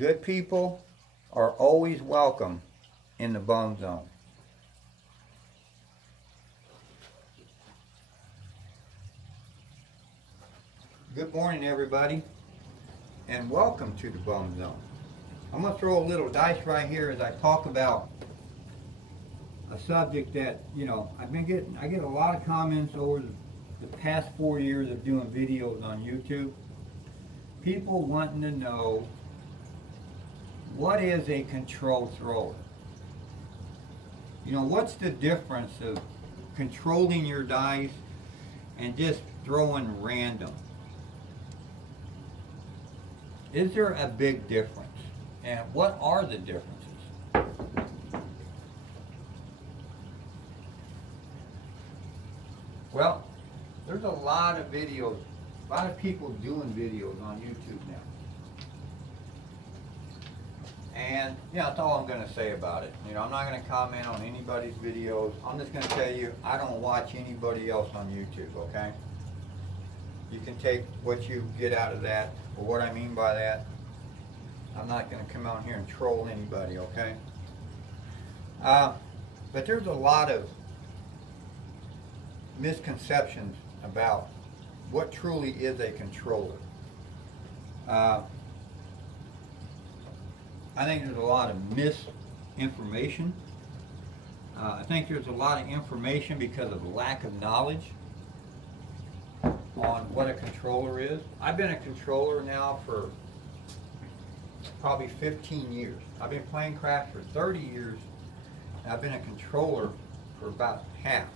Good people are always welcome in the Bum Zone. Good morning, everybody, and welcome to the Bum Zone. I'm going to throw a little dice right here as I talk about a subject that, I get a lot of comments over the past 4 years of doing videos on YouTube. People wanting to know, what is a control thrower? What's the difference of controlling your dice and just throwing random? Is there a big difference? And what are the differences? Well, there's a lot of videos, a lot of people doing videos on YouTube now. And, that's all I'm going to say about it. I'm not going to comment on anybody's videos. I'm just going to tell you, I don't watch anybody else on YouTube, okay? You can take what you get out of that, or what I mean by that. I'm not going to come out here and troll anybody, okay? But there's a lot of misconceptions about what truly is a controller. I think there's a lot of misinformation. I think there's a lot of information because of lack of knowledge on what a controller is. I've been a controller now for probably 15 years. I've been playing craps for 30 years, and I've been a controller for about half.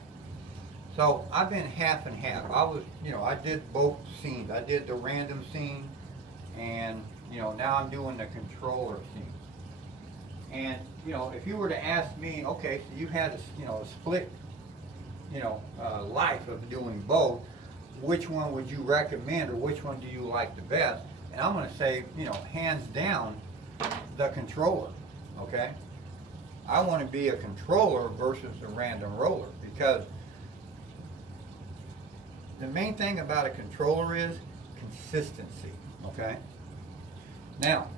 So I've been half and half. I did both scenes. I did the random scene, and now I'm doing the controller scene. And if you were to ask me, okay, so you had a split, life of doing both, which one would you recommend, or which one do you like the best? And I'm going to say, hands down, the controller. Okay, I want to be a controller versus a random roller, because the main thing about a controller is consistency. Okay. Now,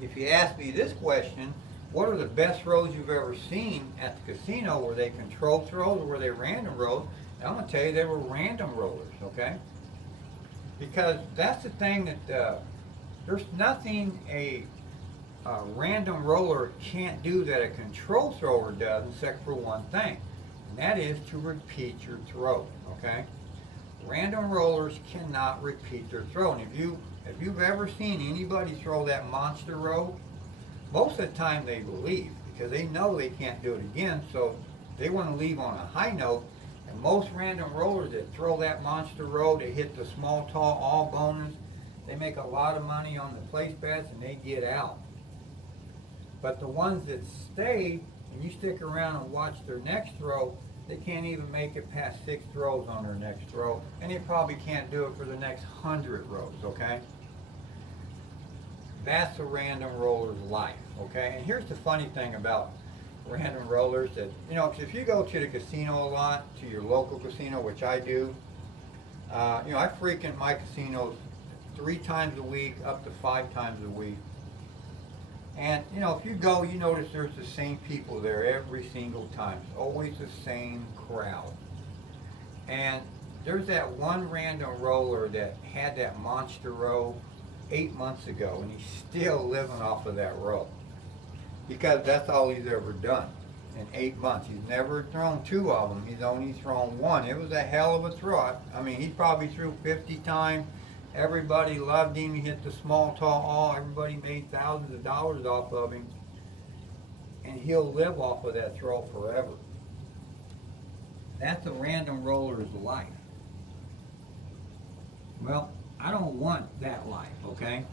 if you ask me this question, what are the best rolls you've ever seen at the casino? Were they control throws or were they random rolls? I'm going to tell you they were random rollers, okay? Because that's the thing that there's nothing a random roller can't do that a control thrower does, except for one thing, and that is to repeat your throw, okay? Random rollers cannot repeat their throw. And if you've ever seen anybody throw that monster row, most of the time they will leave because they know they can't do it again, so they want to leave on a high note. And most random rollers that throw that monster row, they hit the small, tall, all bonus, they make a lot of money on the place bets and they get out. But the ones that stay and you stick around and watch their next throw, they can't even make it past 6 throws on their next throw, and they probably can't do it for the next 100 rows, okay? That's a random roller's life, okay? And here's the funny thing about random rollers, that, if you go to the casino a lot, to your local casino, which I do, I frequent my casinos 3 times a week, up to 5 times a week. And, if you go, you notice there's the same people there every single time. It's always the same crowd. And there's that one random roller that had that monster row 8 months ago, and he's still living off of that row. Because that's all he's ever done in 8 months. He's never thrown 2 of them. He's only thrown 1. It was a hell of a throw. I mean, he probably threw 50 times. Everybody loved him. He hit the small, tall, all. Everybody made thousands of dollars off of him. And he'll live off of that throw forever. That's a random roller's life. Well, I don't want that life, okay?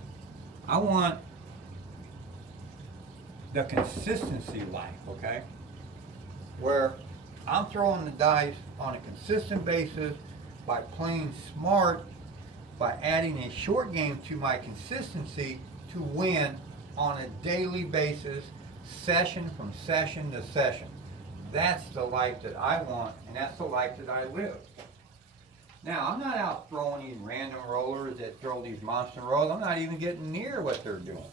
I want the consistency life, okay? Where I'm throwing the dice on a consistent basis by playing smart, by adding a short game to my consistency to win on a daily basis, session from session to session. That's the life that I want, and that's the life that I live. Now, I'm not out throwing these random rollers that throw these monster rolls. I'm not even getting near what they're doing.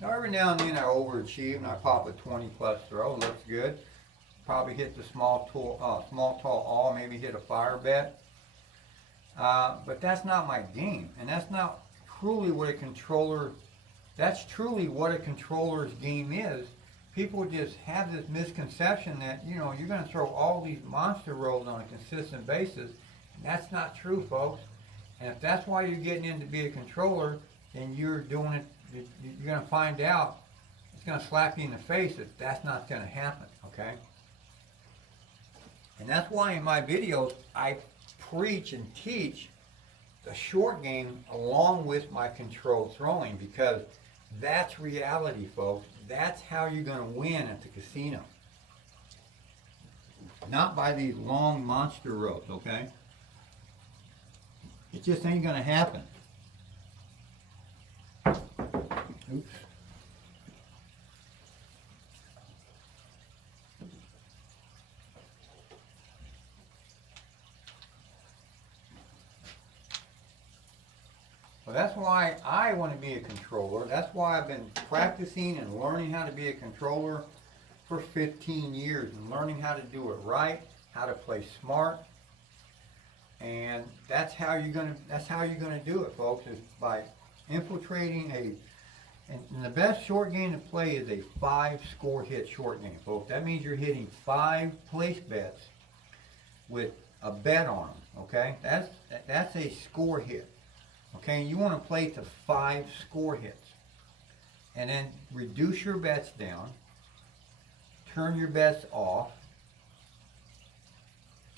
Now, every now and then I overachieve and I pop a 20 plus throw. Looks good. Probably hit the small tall all, maybe hit a fire bet. But that's not my game. And that's not truly what a controller, that's truly what a controller's game is. People just have this misconception that, you know, you're going to throw all these monster rolls on a consistent basis. And that's not true, folks. And if that's why you're getting in to be a controller, then you're doing it, you're going to find out, it's going to slap you in the face that that's not going to happen, okay? And that's why in my videos, I preach and teach the short game along with my controlled throwing, because that's reality, folks. That's how you're going to win at the casino. Not by these long monster ropes, okay? It just ain't going to happen. Oops. Well, that's why I want to be a controller. That's why I've been practicing and learning how to be a controller for 15 years and learning how to do it right, how to play smart. And that's how you're gonna do it, folks, is by infiltrating and the best short game to play is a 5-score hit short game, folks. That means you're hitting 5 place bets with a bet on them, okay? That's a score hit. Okay, you want to play to 5 score hits. And then reduce your bets down. Turn your bets off.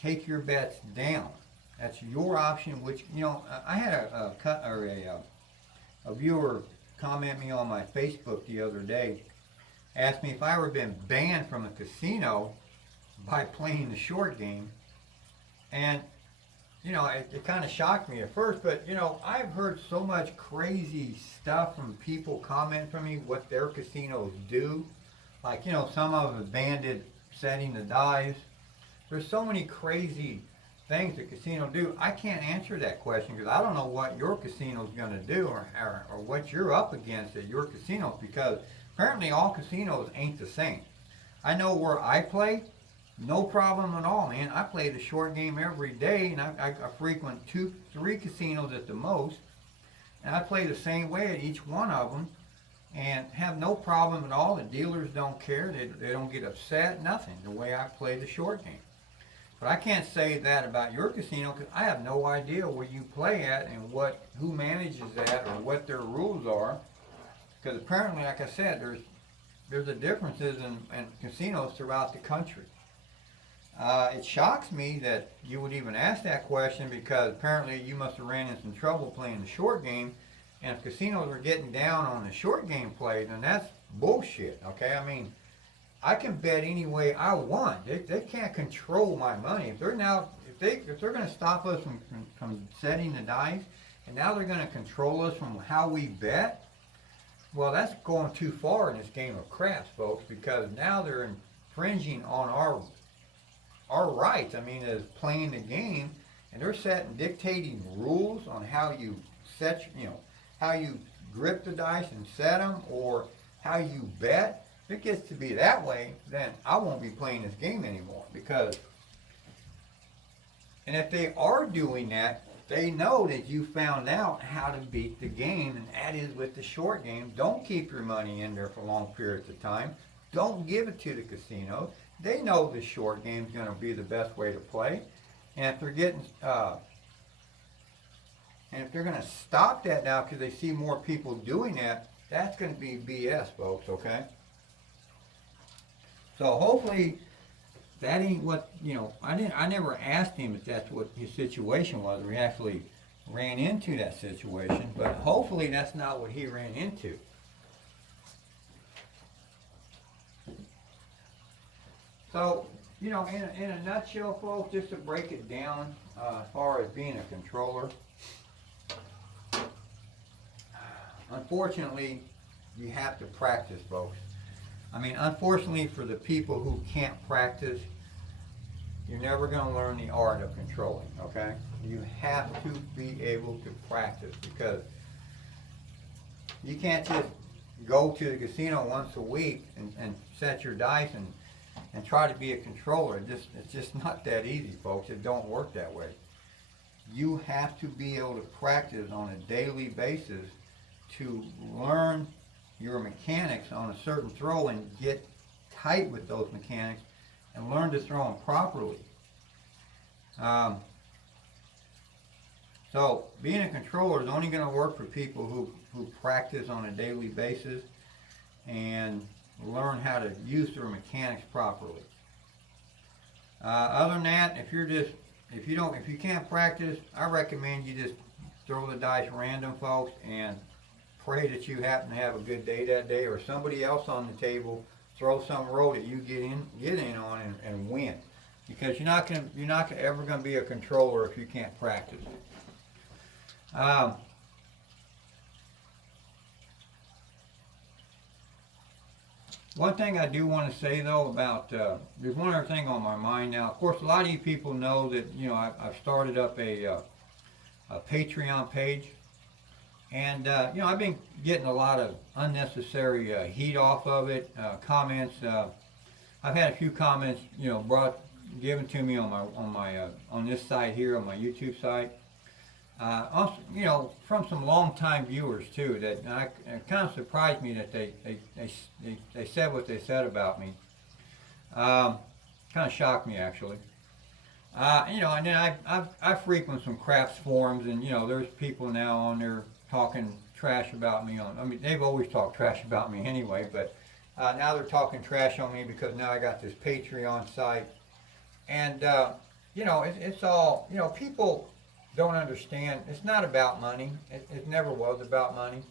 Take your bets down. That's your option, which, you know, I had a viewer comment me on my Facebook the other day, asked me if I ever been banned from a casino by playing the short game. And you know, it kind of shocked me at first, but, you know, I've heard so much crazy stuff from people comment from me what their casinos do. Like, you know, some of them banded setting the dice. There's so many crazy things the casino do. I can't answer that question because I don't know what your casino's going to do or what you're up against at your casino, because apparently all casinos ain't the same. I know where I play. No problem at all, man. I play the short game every day, and I frequent 2-3 casinos at the most, and I play the same way at each one of them, and have no problem at all. The dealers don't care. They don't get upset, nothing, the way I play the short game. But I can't say that about your casino because I have no idea where you play at and who manages that or what their rules are, because apparently, like I said, there's a differences in casinos throughout the country. It shocks me that you would even ask that question, because apparently you must have ran into some trouble playing the short game. And if casinos are getting down on the short game play, then that's bullshit, okay? I mean, I can bet any way I want. They can't control my money. If they're going to stop us from setting the dice, and now they're going to control us from how we bet, well, that's going too far in this game of craps, folks, because now they're infringing on our rights, I mean, as playing the game, and they're dictating rules on how you set, you know, how you grip the dice and set them, or how you bet. If it gets to be that way, then I won't be playing this game anymore, because, and if they are doing that, they know that you found out how to beat the game, and that is with the short game. Don't keep your money in there for long periods of time. Don't give it to the casinos. They know the short game is going to be the best way to play, and if they're getting, and if they're going to stop that now because they see more people doing that, that's going to be BS, folks. Okay. So hopefully, that ain't what, you know. I never asked him if that's what his situation was, or he actually ran into that situation, but hopefully that's not what he ran into. So, you know, in a nutshell, folks, just to break it down, as far as being a controller, unfortunately, you have to practice, folks. I mean, unfortunately for the people who can't practice, you're never going to learn the art of controlling, okay? You have to be able to practice, because you can't just go to the casino once a week and set your dice and try to be a controller. It's just not that easy, folks. It don't work that way. You have to be able to practice on a daily basis to learn your mechanics on a certain throw and get tight with those mechanics and learn to throw them properly. So being a controller is only going to work for people who practice on a daily basis and learn how to use their mechanics properly. Other than that, if you can't practice, I recommend you just throw the dice random, folks, and pray that you happen to have a good day that day, or somebody else on the table throw some roll that you get in on and win. Because you're not ever gonna be a controller if you can't practice. One thing I do want to say though about there's one other thing on my mind now. Of course, a lot of you people know that I've started up a Patreon page, and I've been getting a lot of unnecessary heat off of it. Comments. I've had a few comments given to me on this site here, on my YouTube site. Also, from some longtime viewers too, that it kind of surprised me that they said what they said about me. Kind of shocked me, actually. And then I frequent some crafts forums, and there's people now on there talking trash about me. They've always talked trash about me anyway, but now they're talking trash on me because now I got this Patreon site, and it's all people don't understand. It's not about money. It never was about money.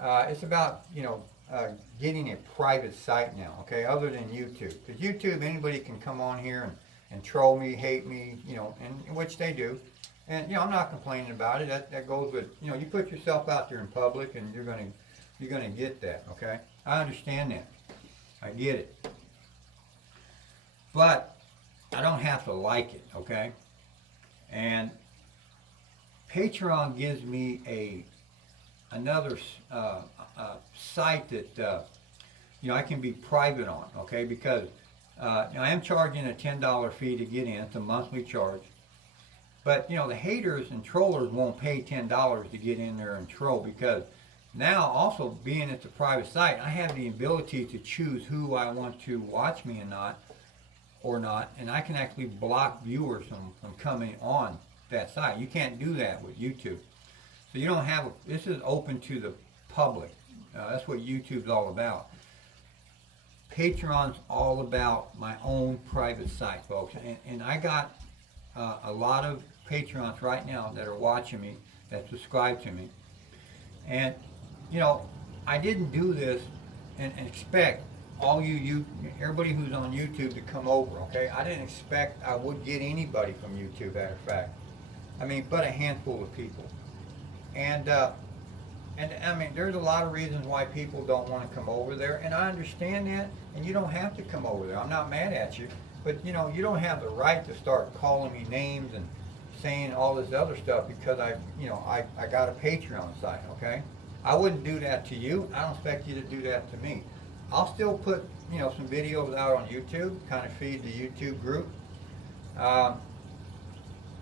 It's about getting a private site now, okay, other than YouTube. Because YouTube, anybody can come on here and troll me, hate me, and which they do. And I'm not complaining about it. That goes with you put yourself out there in public, and you're gonna get that, okay? I understand that. I get it. But I don't have to like it, okay? And Patreon gives me another site that I can be private on, okay? Because I am charging a $10 fee to get in. It's a monthly charge. But the haters and trollers won't pay $10 to get in there and troll, because now, also being it's a private site, I have the ability to choose who I want to watch me and not, and I can actually block viewers from coming on that site. You can't do that with YouTube. So you don't have this is open to the public. That's what YouTube's all about. Patreon's all about my own private site, folks. And I got a lot of Patreons right now that are watching me, that subscribe to me. And I didn't do this and expect all everybody who's on YouTube to come over, okay? I didn't expect I would get anybody from YouTube, matter of fact. But a handful of people. And there's a lot of reasons why people don't want to come over there, and I understand that, and you don't have to come over there. I'm not mad at you, but you don't have the right to start calling me names and saying all this other stuff because I got a Patreon site, okay? I wouldn't do that to you. I don't expect you to do that to me. I'll still put, some videos out on YouTube, kind of feed the YouTube group.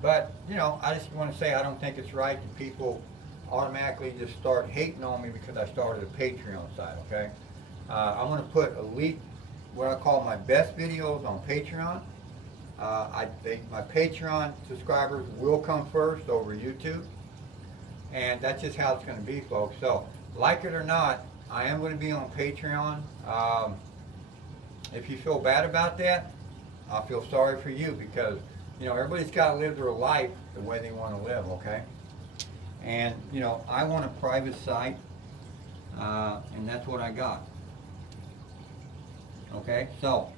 But, I just want to say I don't think it's right that people automatically just start hating on me because I started a Patreon site, okay? I'm going to put what I call my best videos on Patreon. I think my Patreon subscribers will come first over YouTube. And that's just how it's going to be, folks. So, like it or not, I am going to be on Patreon. If you feel bad about that, I feel sorry for you, because everybody's got to live their life the way they want to live, okay? And I want a private site, and that's what I got. Okay, so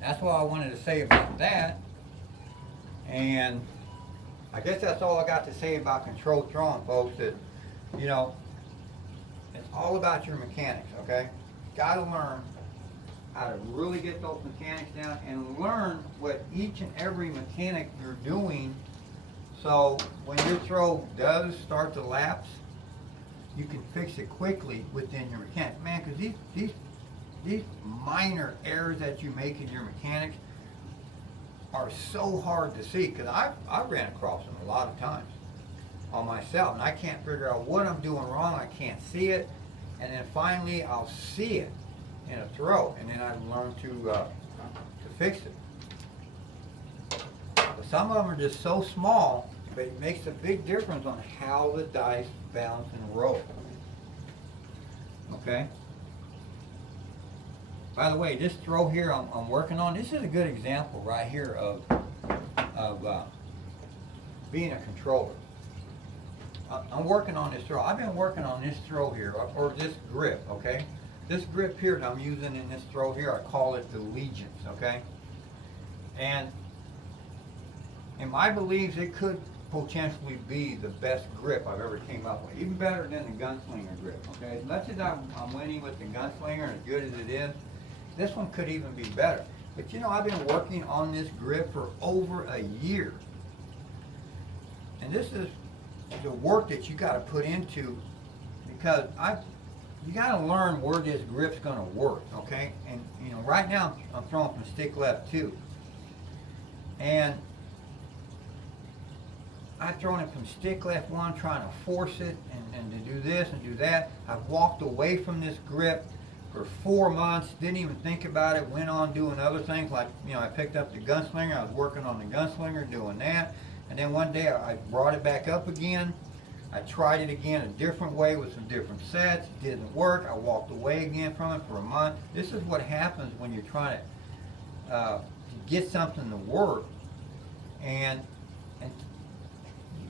that's what I wanted to say about that. And I guess that's all I got to say about controlled throwing, folks. That it's all about your mechanics, okay? Got to learn how to really get those mechanics down and learn what each and every mechanic you're doing So when your throw does start to lapse, you can fix it quickly within your mechanics. Man, because these minor errors that you make in your mechanics are so hard to see, because I ran across them a lot of times on myself, and I can't figure out what I'm doing wrong. I can't see it, and then finally I'll see it in a throw, and then I learn to fix it. But some of them are just so small, but it makes a big difference on how the dice bounce and roll. Okay? By the way, this throw here I'm working on, this is a good example right here of being a controller. I'm working on this throw. I've been working on this throw here, or this grip, okay? This grip here that I'm using in this throw here, I call it the Legions, okay? And in my beliefs, it could potentially be the best grip I've ever came up with, even better than the Gunslinger grip, okay? As much as I'm winning with the Gunslinger, as good as it is, this one could even be better. But you know, I've been working on this grip for over a year. And this is the work that you gotta put into, because you gotta learn where this grip's gonna work, okay? And you know, right now I'm throwing from stick left too. And I've thrown it from stick left one, trying to force it and to do this and do that. I've walked away from this grip for 4 months, didn't even think about it, went on doing other things, like, you know, I picked up the Gunslinger, I was working on the Gunslinger, doing that, and then one day I brought it back up again. I tried it again a different way with some different sets, it didn't work, I walked away again from it for a month. This is what happens when you're trying to get something to work, and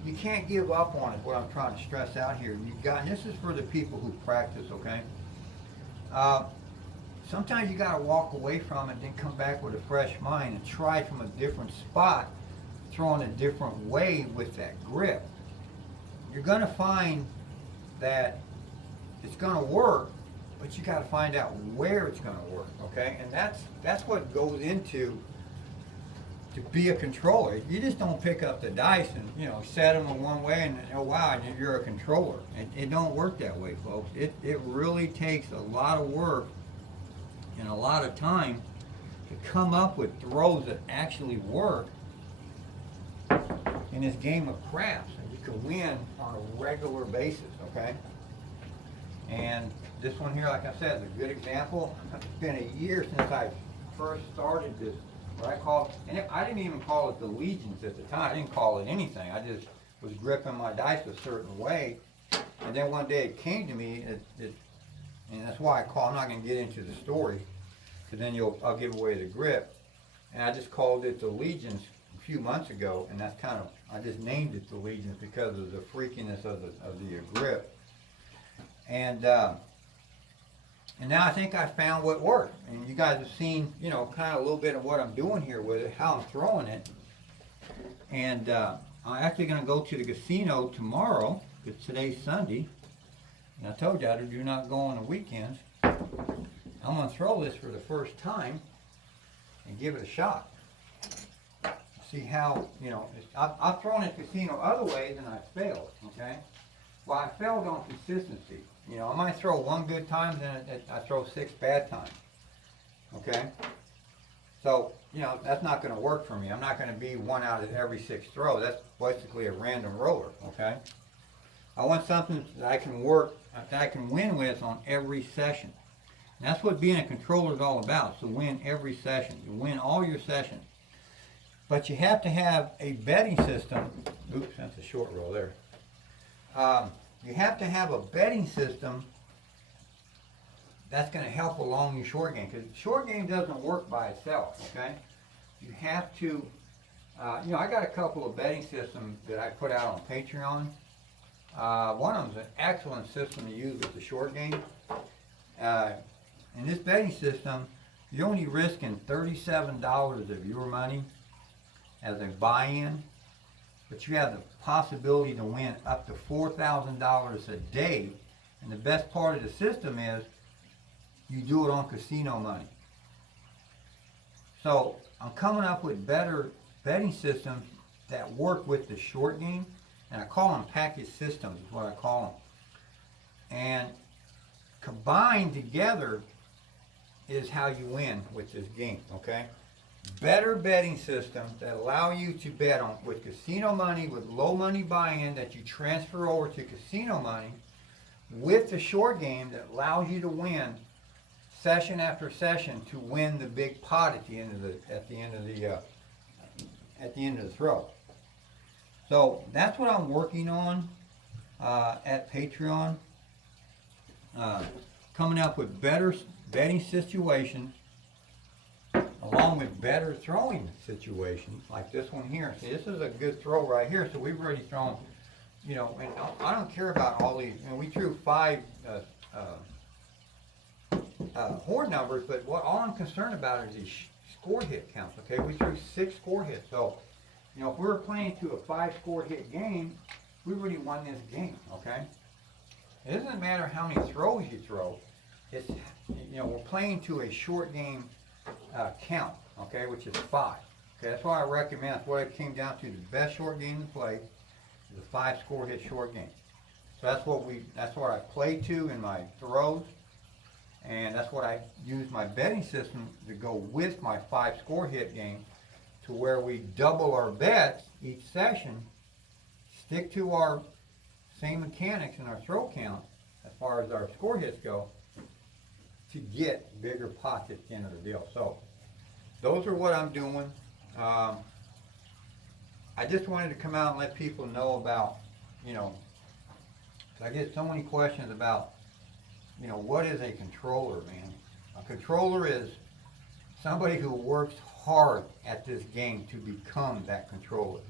you can't give up on it, what I'm trying to stress out here. And this is for the people who practice, okay? Sometimes you gotta walk away from it, then come back with a fresh mind and try from a different spot, throwing a different way with that grip. You're gonna find that it's gonna work, but you gotta find out where it's gonna work, okay? And that's what goes into to be a controller. You just don't pick up the dice and, you know, set them in one way and, oh wow, you're a controller. It don't work that way, folks. It really takes a lot of work and a lot of time to come up with throws that actually work in this game of craps, and you can win on a regular basis, okay? And this one here, like I said, is a good example. It's been a year since I first started this, what I call, and I didn't even call it the Legions at the time. I didn't call it anything. I just was gripping my dice a certain way, and then one day it came to me, and that's why I'm not going to get into the story, because then I'll give away the grip. And I just called it the Legions a few months ago, and that's kind of, I just named it the Legions because of the freakiness of the grip. And now I think I found what worked. And you guys have seen, you know, kind of a little bit of what I'm doing here with it, how I'm throwing it. And I'm actually going to go to the casino tomorrow, because today's Sunday. And I told you I do not go on the weekends. I'm going to throw this for the first time and give it a shot. See how, you know, I've thrown at the casino other ways and I've failed, okay? Well, I failed on consistency. You know, I might throw one good time, then I throw 6 bad times, okay? So, you know, that's not going to work for me. I'm not going to be 1 out of every 6 throw. That's basically a random roller, okay? I want something that I can work, that I can win with on every session. And that's what being a controller is all about, to win every session. You win all your sessions. But you have to have a betting system. Oops, that's a short roll there. You have to have a betting system that's going to help along your short game, because short game doesn't work by itself, okay? You have to, you know, I got a couple of betting systems that I put out on Patreon. One of them is an excellent system to use with the short game. In this betting system, you're only risking $37 of your money as a buy-in, but you have the possibility to win up to $4,000 a day. And the best part of the system is you do it on casino money. So I'm coming up with better betting systems that work with the short game, and I call them package systems is what I call them. And combined together is how you win with this game, okay? Better betting systems that allow you to bet on with casino money, with low money buy-in that you transfer over to casino money, with the short game that allows you to win session after session to win the big pot at the end of the throw. So that's what I'm working on at Patreon, coming up with better betting situations along with better throwing situations like this one here. See, this is a good throw right here. So we've already thrown, you know, and I don't care about all these. You know, we threw 5 horn numbers, but all I'm concerned about is these score hit counts. Okay, we threw 6 score hits. So, you know, if we were playing to a 5 score hit game, we already won this game. Okay, it doesn't matter how many throws you throw. It's, you know, we're playing to a short game count, okay, which is 5. Okay, that's why I recommend, that's what it came down to. The best short game to play is a 5 score hit short game. So that's what I play to in my throws, and that's what I use my betting system to go with my 5 score hit game, to where we double our bets each session, stick to our same mechanics in our throw count as far as our score hits go, to get bigger pots at the end of the deal. So those are what I'm doing. I just wanted to come out and let people know about, you know, I get so many questions about, you know, what is a controller, man? A controller is somebody who works hard at this game to become that controller.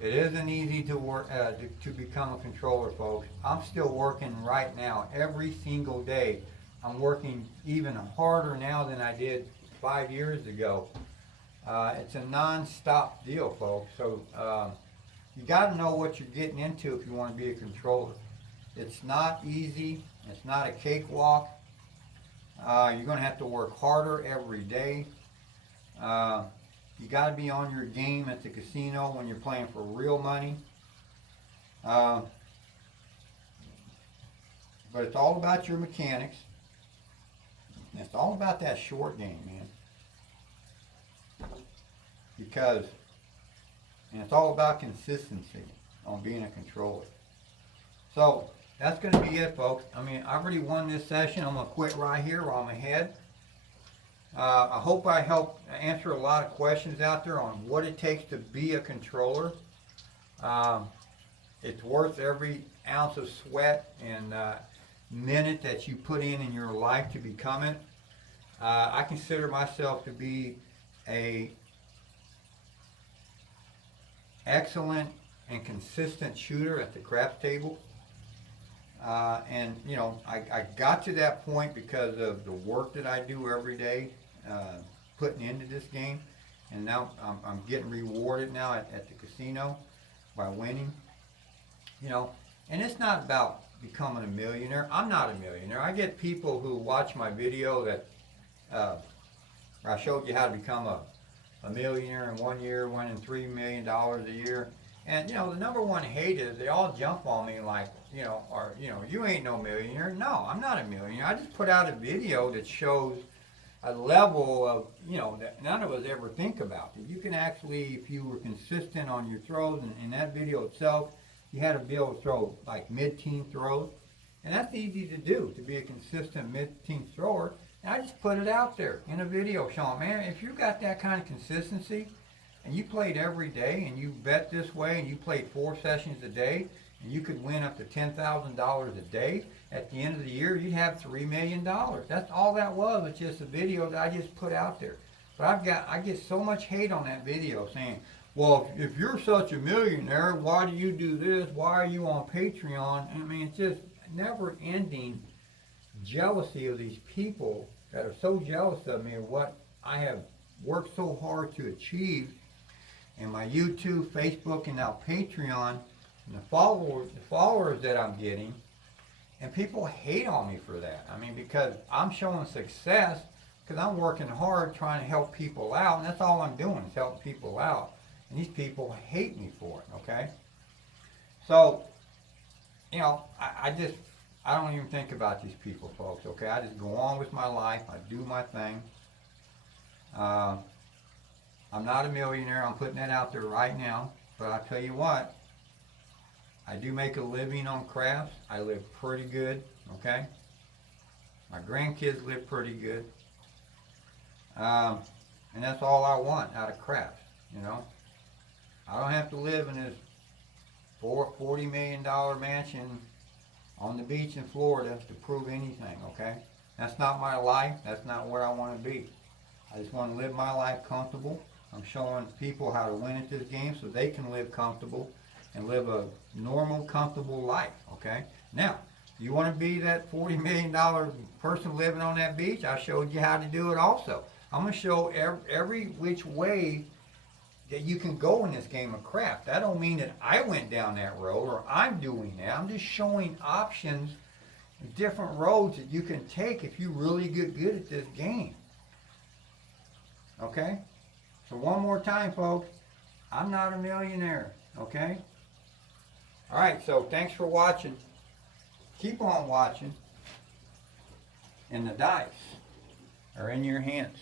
It isn't easy to work to become a controller, folks. I'm still working right now every single day. I'm working even harder now than I did 5 years ago. It's a non-stop deal, folks. So you got to know what you're getting into if you want to be a controller. It's not easy. It's not a cakewalk. You're going to have to work harder every day. You got to be on your game at the casino when you're playing for real money. But it's all about your mechanics. And it's all about that short game, man. And it's all about consistency on being a controller. So that's going to be it, folks. I mean, I've already won this session. I'm going to quit right here while I'm ahead. I hope I helped answer a lot of questions out there on what it takes to be a controller. It's worth every ounce of sweat and minute that you put in your life to become it. I consider myself to be a excellent and consistent shooter at the craps table. And you know, I got to that point because of the work that I do every day, putting into this game, and now I'm getting rewarded now at the casino by winning. You know, and it's not about becoming a millionaire. I'm not a millionaire. I get people who watch my video that I showed you how to become a millionaire in 1 year, winning $3 million a year. And, you know, the number one hate is they all jump on me like, you know, or, you know, you ain't no millionaire. No, I'm not a millionaire. I just put out a video that shows a level of, you know, that none of us ever think about. That you can actually, if you were consistent on your throws, and in that video itself, you had to be able to throw like mid-teen throws. And that's easy to do, to be a consistent mid-teen thrower. And I just put it out there in a video showing, man, if you got that kind of consistency, and you played every day, and you bet this way, and you played 4 sessions a day, and you could win up to $10,000 a day, at the end of the year, you'd have $3 million. That's all that was just a video that I just put out there. But I get so much hate on that video saying, well, if you're such a millionaire, why do you do this? Why are you on Patreon? I mean, it's just never-ending jealousy of these people that are so jealous of me of what I have worked so hard to achieve. And my YouTube, Facebook, and now Patreon, and the followers that I'm getting, and people hate on me for that. I mean, because I'm showing success, because I'm working hard trying to help people out, and that's all I'm doing is helping people out. And these people hate me for it, okay? So, you know, I don't even think about these people, folks, okay? I just go on with my life. I do my thing. I'm not a millionaire. I'm putting that out there right now. But I tell you what, I do make a living on crafts. I live pretty good, okay? My grandkids live pretty good. And that's all I want out of crafts, you know? I don't have to live in this $40 million mansion on the beach in Florida to prove anything, okay? That's not my life. That's not where I want to be. I just want to live my life comfortable. I'm showing people how to win at this game so they can live comfortable and live a normal, comfortable life, okay? Now, you want to be that $40 million person living on that beach? I showed you how to do it also. I'm going to show every which way that you can go in this game of craft. That don't mean that I went down that road or I'm doing that. I'm just showing options, different roads that you can take if you really get good at this game. Okay? So one more time, folks. I'm not a millionaire. Okay? All right, so thanks for watching. Keep on watching. And the dice are in your hands.